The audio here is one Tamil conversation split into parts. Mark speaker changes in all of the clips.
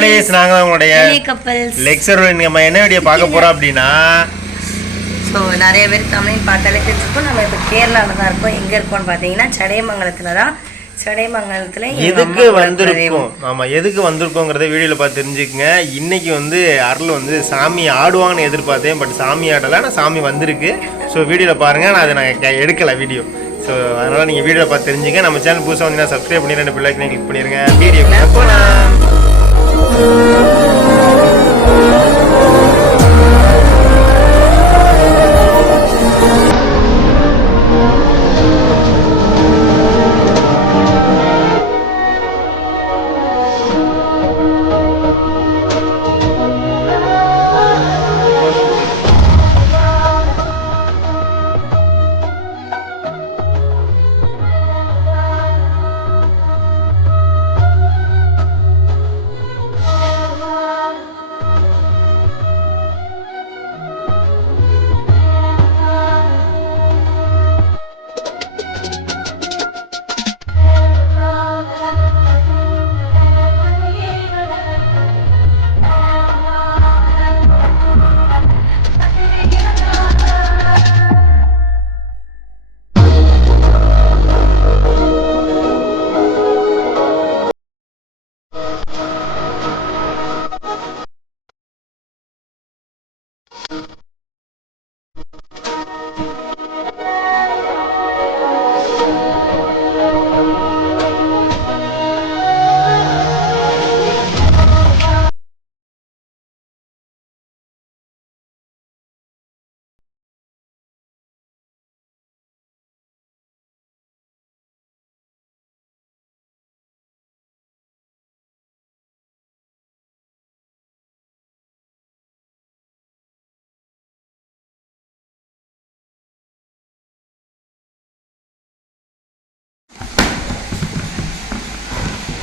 Speaker 1: ஃபேமிலிஸ் நாங்க தான் உங்களுடைய
Speaker 2: கப்பல்ஸ்
Speaker 1: லெக்சர் நம்ம என்ன வீடியோ பார்க்க போறோம் அப்படின்னா
Speaker 2: ஸோ நிறைய பேர் தமிழையும் பார்த்தாலே தெரிஞ்சுப்போம் நம்ம இப்போ கேரளாவில் தான் இருக்கோம். எங்கே இருக்கோம்னு பார்த்தீங்கன்னா சடையமங்கலத்தில் தான். சடையமங்கலத்தில் எங்க
Speaker 1: எதுக்கு வந்திருக்கோம்? ஆமா எதுக்கு வந்திருக்கோங்கிறத வீடியோல பார்த்து தெரிஞ்சுக்கங்க. இன்னைக்கு வந்து அருள் வந்து சாமி ஆடுவாங்கன்னு எதிர்பார்த்தேன். பட் சாமி ஆடலை. ஆனால் சாமி வந்திருக்கு. ஸோ வீடியோல பாருங்க. நான் அதை நான் எடுக்கல வீடியோ. ஸோ அதனால நீங்க வீடியோல பார்த்து தெரிஞ்சுங்க. நம்ம சேனல் புதுசாக வந்தீங்கன்னா சப்ஸ்கிரைப் பண்ணி ரெண்டு பிள்ளைக்கு கிளிக் பண்ணிருங்க. வீடியோ போகலாம் Oh,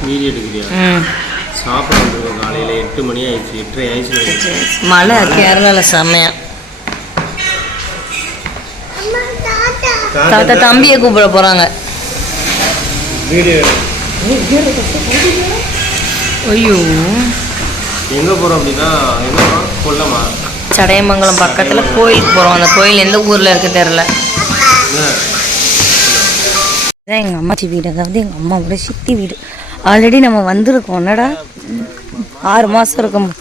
Speaker 1: வீடியோ எடுக்கிறியா? சாப்பிட வந்துருக்கோம் காலையில் எட்டு மணி ஆயிடுச்சு எட்டரை ஆயிடுச்சு
Speaker 2: மழை கேரளாவில் செம்மையா. தாத்தா தம்பியை கூப்பிட போகிறாங்க
Speaker 1: வீடியோ
Speaker 2: ஐயோ.
Speaker 1: எங்கே போகிறோம் அப்படின்னா என்ன கொல்லமா
Speaker 2: சடையமங்கலம் பக்கத்தில் கோயிலுக்கு போகிறோம் அந்த கோயில் எந்த ஊரில் இருக்கு தெரில இதான் எங்கள் அம்மாச்சி வீடு. அதாவது எங்கள் அம்மாவோட சித்தி வீடு. ஆல்ரெடி நம்ம வந்திருக்கோம் என்னடா ஆறு மாதம் இருக்கும்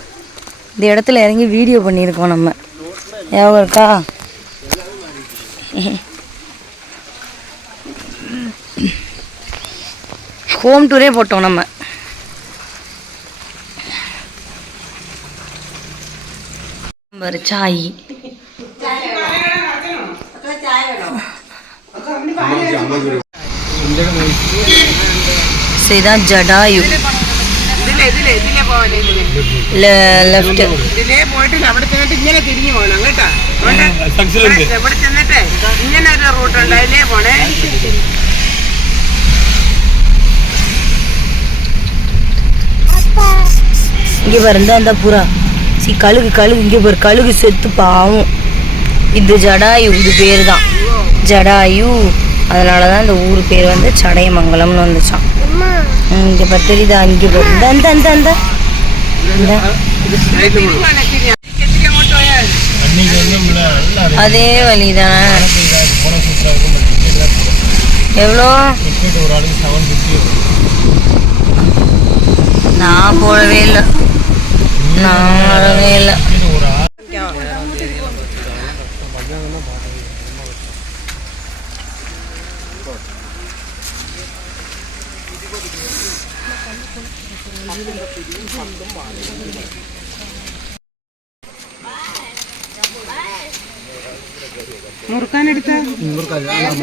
Speaker 2: இந்த இடத்துல இறங்கி வீடியோ பண்ணியிருக்கோம் நம்ம ஞாபகம் இருக்கா ஹோம் டூரே போட்டோம் நம்ம சாய் சாய் ஸோ இதான் ஜடாயு
Speaker 3: ഇതിലെ ഇതിലെ ഇതിലെ പോവാനേ ഇതിലെ
Speaker 2: லெஃப்ட்
Speaker 3: ഇതിലേ പോയിട്ട് അവിടെ ചെന്നിട്ട് ഇങ്ങനെ തിരിഞ്ഞു പോകണം കേട്ടോ അതുകൊണ്ട് ഇവിടെ- ഇവിടെ ചെന്നിട്ട് ഇങ്ങനെ ഒരു റൂട്ടുണ്ട് അതിലേ പോണേ
Speaker 2: இங்கே பாரு இந்த அந்த புறா சி கழுகு கழுகு இங்கே பாரு கழுகு செத்து பாவம் இது ஜடாயு இது பேர் தான் ஜடாயு அதனால தான் இந்த ஊர் பேர் வந்து சடையமங்கலம்னு வந்துச்சான் ம், இங்க பத்து தெரியுதா? அங்கே போகுது அந்த அந்த அந்த அதே
Speaker 1: வழிதான்.
Speaker 2: எவ்வளோ? நான் போடவே இல்லை. நான் வரவே இல்லை.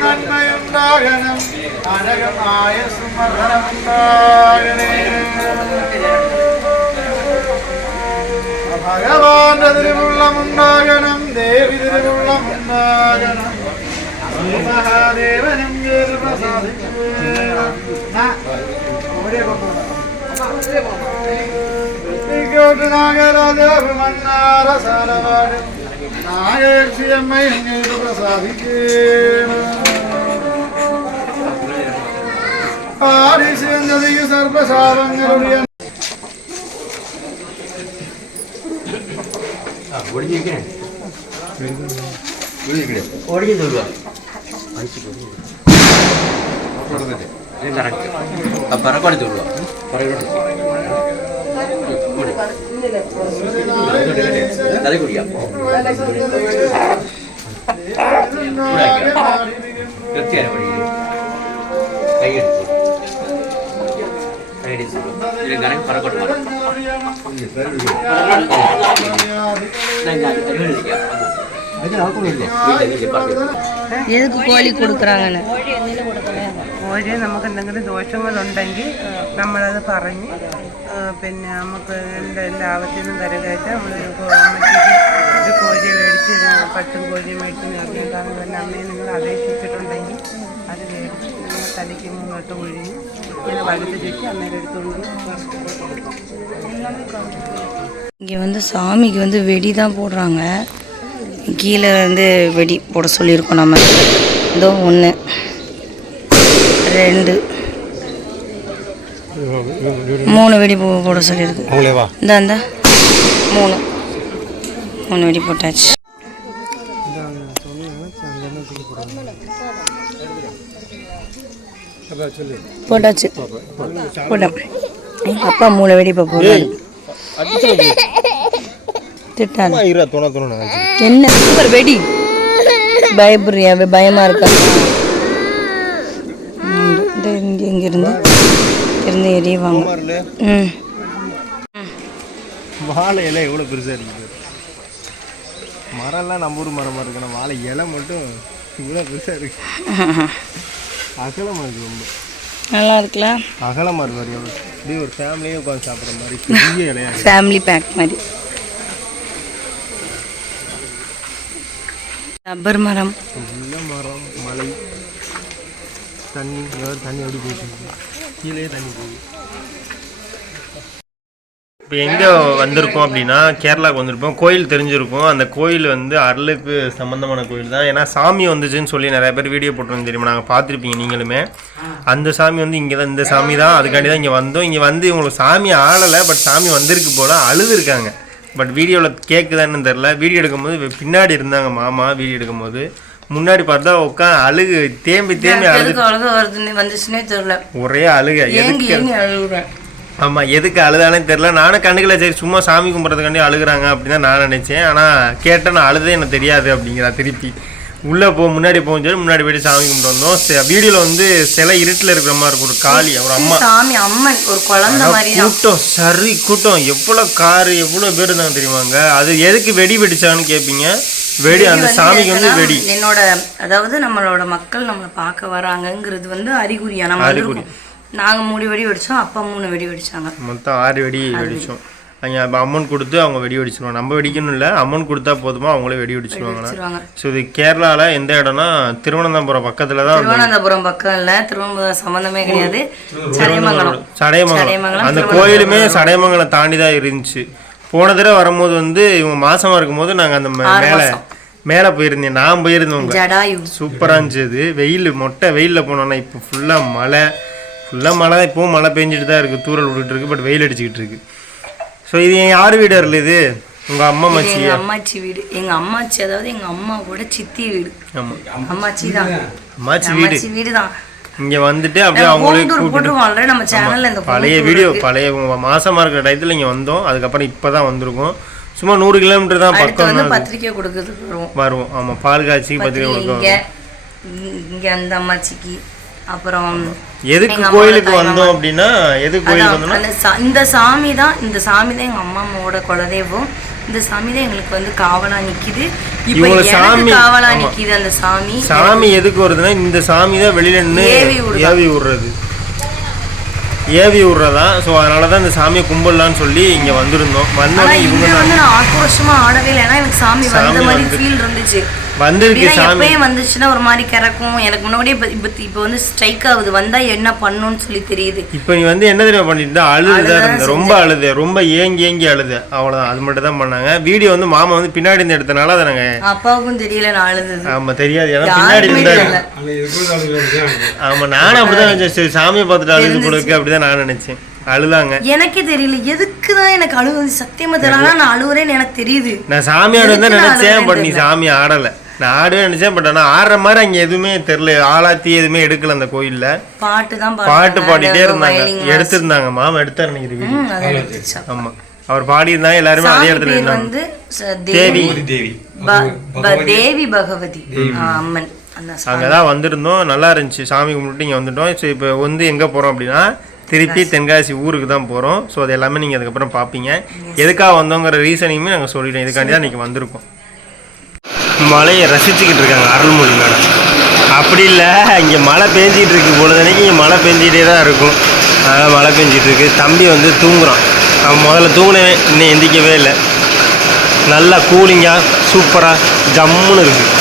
Speaker 4: നന്മയുണ്ടാകണം ഭഗവാന്റെ തിരുവുള്ളമുണ്ടാകണം
Speaker 5: ദേവി
Speaker 4: തിരുവുള്ളമുണ്ടാകണം മഹാദേവനും പ്രസാദിക്കും
Speaker 5: തെക്കോട്ട് നാഗരാജാവ്
Speaker 4: മണ്ണാറ സാലവാട് നാഗേക്ഷി അമ്മ എങ്ങേത്
Speaker 5: പ്രസാദിക്കേ
Speaker 4: പാരീശ്വരനതിക്ക് സർവശാപങ്ങളുടെ ഒടിഞ്ഞിരിക്കണേ ഒടിഞ്ഞിരിക്കണേ ഒടിഞ്ഞു
Speaker 2: നിൽക്കുക കറക്റ്റ്
Speaker 1: പറക്കോടെ തൊടുക പറയോടെ കറി കുടിക്കാം കൃത്യമായി പഠിക്കും കൈയെടുത്തു കണക്ക് പറക്കോട്ട് മാറും
Speaker 2: ഞാൻ കരുവനിരിക്കാം கொடுக்குறாங்கன்னு
Speaker 3: കോഴി നമുക്ക് എന്തെങ്കിലും ദോഷങ്ങളുണ്ടെങ്കിൽ നമ്മളത് പറഞ്ഞ് ആ, പിന്നെ നമുക്ക് എൻ്റെ ലാഭത്തിനും കരകയറ്റാൻ നമ്മൾ അമ്മയ്ക്ക് ഒരു കോഴിയെ മേടിച്ച് ഒരു പത്തും കോഴിയെ മേടിച്ച് നിർത്തിയിട്ടാണ് തന്നെ അമ്മയെ നിങ്ങൾ അപേക്ഷിച്ചിട്ടുണ്ടെങ്കിൽ അത് മേടിച്ച് നിങ്ങൾ തലയ്ക്ക് മുന്നോട്ട് ഒഴിഞ്ഞ് ഇങ്ങനെ വലുത്ത് ചുറ്റി അമ്മയുടെ എടുത്തുകൊണ്ട്
Speaker 2: இங்கே வந்து சாமிக்கு வந்து வெடி தான் போடுறாங்க கீழே வந்து வெடி போட சொல்லியிருக்கோம் நம்ம. இதோ ஒன்று ரெண்டு. மூணு வெடி போ போட சொல்லியிருக்கு
Speaker 5: அவங்களே வா.
Speaker 2: இந்த அந்த மூணு. மூணு வெடி போட்டாச்சு. போட்டாச்சு. போட்டேன் எங்கள் அப்பா மூணு வெடி இப்போ போடுறாரு.
Speaker 1: தோண
Speaker 2: என்ன? சூப்பர் வெடி. பயப்படுறியா பயமா இருக்கா? இங்க இங்கிருந்து இருந்து எறிவாங்க. ம்.
Speaker 1: வாழை இலை எவ்வளோ பெருசாக இருக்குது? மரம்லாம் நம்ம ஊர் மரமாக இருக்கு. ஆனால் வாழை இலை மட்டும் இவ்வளோ பெருசாக இருக்கு. அகலமாக இருக்கு ரொம்ப.
Speaker 2: நல்லா இருக்குல்ல?
Speaker 1: அகலமாக இருக்கு அப்படியே ஒரு ஃபேமிலியே உட்காந்து சாப்பிட்ற மாதிரி பெரிய இலையா
Speaker 2: ஃபேமிலி பேக் மாதிரி. ரப்பர் மரம்
Speaker 1: நல்ல மரம் மலை தண்ணி தண்ணி எப்படி போயிட்டு கீழே தண்ணி போகுது. இப்போ எங்கே வந்திருக்கோம் அப்படின்னா கேரளாவுக்கு வந்திருப்போம். கோயில் தெரிஞ்சிருக்கும். அந்த கோயில் வந்து அருளுக்கு சம்மந்தமான கோயில் தான். ஏன்னா சாமி வந்துச்சுன்னு சொல்லி நிறைய பேர் வீடியோ போட்டுருந்தோம் தெரியுமா? நாங்கள் பார்த்துருப்பீங்க நீங்களுமே. அந்த சாமி வந்து இங்கே தான் இந்த சாமி தான் அதுக்காண்டி தான் இங்கே வந்தோம். இங்கே வந்து இவங்களுக்கு சாமி ஆளலை பட் சாமி வந்திருக்கு போல் அழுதுருக்காங்க. பட் வீடியோவில் கேட்குதான்னு தெரில வீடியோ எடுக்கும்போது பின்னாடி இருந்தாங்க மாமா வீடியோ எடுக்கும்போது. முன்னாடி பார்த்தா உட்காந்து அழுகு தேம்பி தேம்பி
Speaker 2: அழுக வருதுன்னு வந்துச்சுன்னே தெரியல.
Speaker 1: ஒரே அழுக. எதுக்கு
Speaker 2: ஏங்கி அழுகுறேன்
Speaker 1: ஆமா எதுக்கு அழுதானே தெரியல. நானும் கண்ணுக்குள்ள சரி சும்மா சாமி கும்பிட்றதுக்காண்டி அழுகுறாங்க அப்படின்னு தான் நான் நினைச்சேன். ஆனா கேட்டேன் நான் அழுதே எனக்கு தெரியாது அப்படிங்கிறா திருப்பி. உள்ள போ முன்னாடி போகும் சொல்லி முன்னாடி போயிட்டு சாமி கும்பிட்டு வந்தோம். வீடியோல வந்து சில இருட்டுல இருக்கிற மாதிரி இருக்கும் ஒரு காளி ஒரு அம்மா.
Speaker 2: சாமி அம்மன் ஒரு குழந்தை மாதிரி தான்
Speaker 1: கூட்டம் சரி கூட்டம். எவ்வளவு காரு எவ்வளவு பேர் இருந்தாங்க தெரியுமாங்க அது எதுக்கு வெடி வெடிச்சாங்கன்னு கேட்பீங்க வெடி அந்த சாமிக்கு வந்து வெடி.
Speaker 2: என்னோட அதாவது நம்மளோட மக்கள் நம்மளை பார்க்க வராங்கங்கிறது வந்து அறிகுறியா? நம்ம
Speaker 1: அறிகுறி.
Speaker 2: இருக்கோம் நாங்க மூணு வெடி வெடிச்சோம் அப்பா மூணு வெடி வெடிச்சாங்க.
Speaker 1: மொத்தம் ஆறு வெடி. வெடிச்சோம். அங்கே அமௌண்ட் கொடுத்து அவங்க வெடி வெடிச்சிருவாங்க. நம்ம வெடிக்கணும் இல்லை அமௌண்ட் கொடுத்தா போதுமா? அவங்களே வெடி வெடிச்சிருவாங்கண்ணா ஸோ இது கேரளாவில் எந்த இடம்னா திருவனந்தபுரம் பக்கத்தில் தான்
Speaker 2: திருவனந்தபுரம் பக்கம் இல்ல திருவனந்தபுரம் சம்பந்தமே கிடையாது. சடையமங்கலம்.
Speaker 1: சடையமங்கலம். அந்த. கோயிலுமே சடையமங்கலம் தாண்டி தான் இருந்துச்சு. போன தடவை வரும்போது வந்து இவங்க மாசமா இருக்கும்போது நாங்கள் அந்த மேலே. மேலே போயிருந்தேன். நான் போயிருந்தவங்க
Speaker 2: ஜடாயு
Speaker 1: சூப்பராக இருந்துச்சு வெயில் மொட்டை வெயிலில் போனோன்னா இப்போ ஃபுல்லாக மழை. ஃபுல்லாக மழை இப்போவும் மழை பெஞ்சிட்டு தான் இருக்குது தூரல் விட்டுட்டு இருக்கு பட் வெயில் அடிச்சுக்கிட்டு இருக்கு. ஸோ இது என் யார் வீடு வரல இது? உங்கள் அம்மா
Speaker 2: இது
Speaker 1: மச்சி
Speaker 2: எங்க அம்மாச்சி வீடு. எங்க அம்மாச்சி அதாவது எங்க அம்மாவோட சித்தி வீடு. அம்மாச்சி தான்.
Speaker 1: அம்மாச்சி வீடு.
Speaker 2: அம்மாச்சி வீடு. தான்.
Speaker 1: இங்கே வந்துட்டு அப்படியே அவங்களே கூப்பிட்டு
Speaker 2: நம்ம சேனல்ல இந்த
Speaker 1: பழைய வீடியோ. பழைய உங்க மாசமா இருக்கிற டயத்தில் இங்கே வந்தோம். அதுக்கப்புறம் இப்போ தான் வந்திருக்கோம். சும்மா நூறு கிலோமீட்டர் தான் பக்கம்
Speaker 2: பத்திரிக்கை கொடுக்கறதுக்கு வருவோம்.
Speaker 1: வருவோம். ஆமாம் பால் காய்ச்சி பத்திரிக்கை
Speaker 2: இங்க- இங்க அந்த அம்மாச்சிக்கு. அப்புறம்
Speaker 1: எதுக்கு கோயிலுக்கு வந்தோம். அப்படின்னா? எதுக்கு கோயிலுக்கு
Speaker 2: சா- இந்த சாமி தான் இந்த சாமி தான் எங்க அம்மா அம்மாவோட குலதெய்வம். இந்த சாமி தான் எங்களுக்கு வந்து காவலா நிக்குது. இப்போ
Speaker 1: சாமி-
Speaker 2: காவலா. நிக்குது அந்த சாமி.
Speaker 1: சாமி எதுக்கு வருதுன்னா இந்த சாமி தான் வெளியில நின்று
Speaker 2: ஏவி.
Speaker 1: ஏவி விடுறது. ஏவி விடுறதா? ஸோ அதனால தான் இந்த சாமியை கும்பிடலான்னு சொல்லி இங்கே வந்திருந்தோம். வந்தோடனே இவங்க
Speaker 2: வந்து நான் ஆக்ரோஷமா ஆடவே இல்லை. ஏன்னா எனக்கு சாமி வந்த மாதிரி ஃபீல் இருந்துச்சு.
Speaker 1: வந்திருக்கு சாமி.
Speaker 2: வந்துச்சுன்னா ஒரு மாதிரி கிறக்கும். எனக்கு முன்னாடியே இப்போ இப்போ இப்போ வந்து ஸ்ட்ரைக் ஆகுது. வந்தா என்ன பண்ணணும்னு சொல்லி தெரியுது.
Speaker 1: இப்போ நீ வந்து என்ன தெரியுமா பண்ணிட்டு அழுதுதான் இருந்த. ரொம்ப அழுது. ரொம்ப ஏங்கி ஏங்கி அழுது. அவ்வளோதான் அது மட்டும் தான் பண்ணாங்க. வீடியோ வந்து மாமா வந்து பின்னாடி இருந்து எடுத்தனால அதை நாங்கள்
Speaker 2: அப்பாவுக்கும் தெரியல நான் அழுது
Speaker 1: ஆமா தெரியாது. ஏன்னா பின்னாடி இருந்தாரு. ஆமா நானும் அப்படிதான் நினைச்சேன். சரி சாமியை பார்த்துட்டு அழுது கொடுக்கு அப்படிதான் நான் நினைச்சேன். அழுதாங்க.
Speaker 2: எனக்கே தெரியல. எதுக்கு தான் எனக்கு அழுவு வந்து சத்தியமா தெரியல. நான் அழுவுறேன்னு எனக்கு தெரியுது.
Speaker 1: நான் சாமி ஆடுதான்
Speaker 2: எதுக்கு நான்
Speaker 1: நினைச்சேன் பட் நீ. சாமி ஆடல. நான் ஆடுவேன் நினைச்சேன் பட் ஆனா ஆடுற மாதிரி அங்க எதுவுமே தெரியல. ஆளாத்தி எதுவுமே எடுக்கல அந்த கோயில்ல.
Speaker 2: பாட்டு தான்
Speaker 1: பாட்டு பாடிட்டே இருந்தாங்க. எடுத்திருந்தாங்க. மாமா எடுத்தாரு
Speaker 2: எடுத்துச்சா.
Speaker 1: ஆமா. அவர் பாடியிருந்தாங்க எல்லாருமே அதே இடத்துல இருந்தாங்க. தேவி.
Speaker 2: தேவி. ப- ப- தேவி பகவதி. அம்மன்.
Speaker 1: அங்கே தான் வந்திருந்தோம். நல்லா இருந்துச்சு. சாமி கும்பிட்டு இங்கே வந்துட்டோம். ஸோ இப்போ வந்து எங்கே போகிறோம் அப்படின்னா திருப்பி தென்காசி. ஊருக்கு தான் போகிறோம் ஸோ அது எல்லாமே நீங்கள் அதுக்கப்புறம் பார்ப்பீங்க எதுக்காக வந்தோங்கிற ரீசனையுமே நாங்கள் சொல்லிட்டோம். இதுக்காண்டி தான் இன்றைக்கி வந்திருக்கோம். மழையை ரசிச்சுக்கிட்டு இருக்காங்க அருள்மொழி மேடம். அப்படி இல்லை இங்கே மழை பெஞ்சிகிட்டு இருக்கு. பொழுதனைக்கு இங்கே மழை பெஞ்சிகிட்டே தான் இருக்கும். அதனால் மழை பெஞ்சிகிட்டு இருக்கு. தம்பி வந்து தூங்குறான். அவன் முதல்ல தூங்கினேன் இன்னும் எந்திக்கவே இல்லை. நல்லா கூலிங்காக சூப்பராக ஜம்முன்னு இருக்குது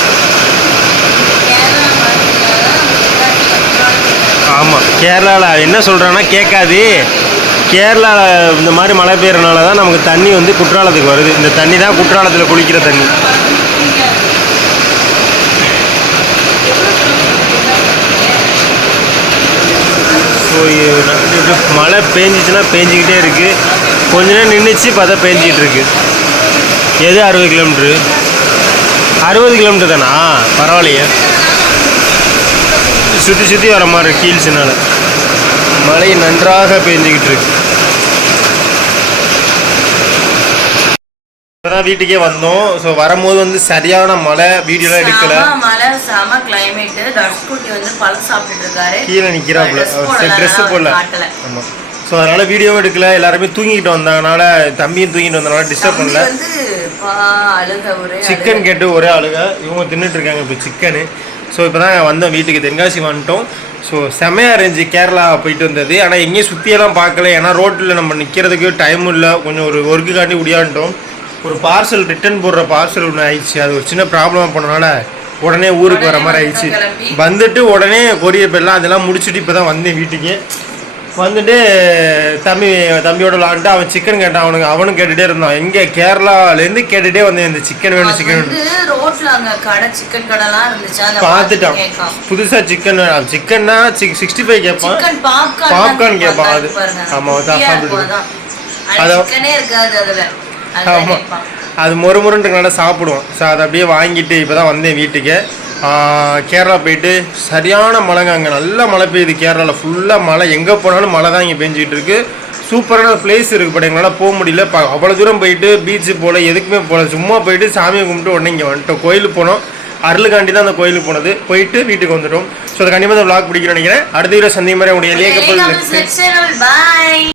Speaker 1: ஆமாம் கேரளாவில் என்ன சொல்கிறான்னா கேட்காது. கேரளாவில் இந்த மாதிரி மழை பெய்யறனால தான் நமக்கு தண்ணி வந்து குற்றாலத்துக்கு வருது. இந்த தண்ணி தான் குற்றாலத்தில் குளிக்கிற தண்ணி. ஸோ மழை பேஞ்சிச்சுன்னா பேஞ்சிக்கிட்டே இருக்குது கொஞ்ச நேரம் நின்றுச்சு பார்த்தா பேஞ்சிக்கிட்டு இருக்கு. எது அறுபது கிலோமீட்ரு அறுபது கிலோமீட்டர் தானா? பரவாயில்லையே. சுற்றி சுற்றி வர மாதிரி ஹீல்ஸுனால. மழை நன்றாக பெஞ்சிக்கிட்டு இருக்கு. இப்பதான் வீட்டுக்கே வந்தோம். ஸோ வரும்போது வந்து சரியான மழை வீடியோலாம் எடுக்கல.
Speaker 2: மழை செம கிளைமேட் தர்ஷ்குட்டி வந்து பழம் சாப்பிட்டுட்டு இருக்காரு.
Speaker 1: கீழே
Speaker 2: போடல,
Speaker 1: ட்ரெஸ் போடல. ஆமாம் ஸோ அதனால வீடியோவும் எடுக்கல. எல்லாருமே தூங்கிக்கிட்டு வந்ததுனால தம்பியும் தூங்கிட்டு வந்தனால டிஸ்டர்ப் பண்ணல. சிக்கன் கேட்டு ஒரே அழுக. இவங்க தின்னுட்டு இருக்காங்க இப்போ சிக்கனு ஸோ இப்போ தான் வந்தோம் வீட்டுக்கு. தென்காசி வந்துட்டோம். ஸோ செமையாக இருந்துச்சு. கேரளா போயிட்டு வந்தது. ஆனால் எங்கேயும் சுற்றியெல்லாம் பார்க்கல. ஏன்னா ரோட்டில் நம்ம நிற்கிறதுக்கு டைமும் இல்லை. கொஞ்சம் ஒரு ஒர்க்கு காட்டி முடியான்ட்டோம். ஒரு பார்சல் ரிட்டர்ன் போடுற பார்சல் ஒன்று ஆயிடுச்சு. அது ஒரு சின்ன ப்ராப்ளமாக போனனால உடனே ஊருக்கு வர மாதிரி ஆயிடுச்சு. வந்துட்டு உடனே கொரியர் போயிடலாம். அதெல்லாம் முடிச்சுட்டு இப்போ தான் வந்தேன் வீட்டுக்கு. வந்துட்டு தம்பி தம்பியோட விளாண்டுட்டு அவன் சிக்கன் கேட்டான். அவனுக்கு அவனும் கேட்டுட்டே இருந்தான். எங்கே கேரளாலேருந்து கேட்டுட்டே வந்தேன். இந்த சிக்கன் வேணும் சிக்கன் வேணும்
Speaker 2: சிக்கன்
Speaker 1: பார்த்துட்டான்.
Speaker 2: கேட்கான்.
Speaker 1: புதுசா சிக்கன் சிக்கன்னா சிக்ஸ்டி ஃபைவ் கேட்பான்.
Speaker 2: பாப்கார்ன்
Speaker 1: கேட்பான். அது. ஆமா, அது சாப்பிட்டு அத-
Speaker 2: இருக்காது
Speaker 1: ஆமாம். அது மொறு மொறுன்றனால சாப்பிடுவோம். ஸோ அதை அப்படியே வாங்கிட்டு இப்போ தான் வந்தேன் வீட்டுக்கு. கேரளா போயிட்டு சரியான மழைங்க அங்கே. நல்ல மழை பெய்யுது கேரளாவில் ஃபுல்லாக மழை. எங்கே போனாலும் மழை தான் இங்கே பெஞ்சிட்டு இருக்கு. சூப்பரான பிளேஸ் இருக்குது பட் எங்களால் போக முடியல. இப்போ அவ்வளோ தூரம் போயிட்டு பீச்சு போகல எதுக்குமே போகல சும்மா போயிட்டு சாமியை கும்பிட்டு உடனே இங்கே வந்துட்டோம். கோயிலுக்கு போனோம். அருளுக்காண்டி தான் அந்த கோயிலுக்கு போனது. போயிட்டு வீட்டுக்கு வந்துட்டோம். ஸோ அது கண்டிப்பாக அந்த vlog பிடிக்கும்னு நினைக்கிறேன். அடுத்த வீடியோ சந்திக்கும் மாதிரி உங்களுடைய கப்பல்.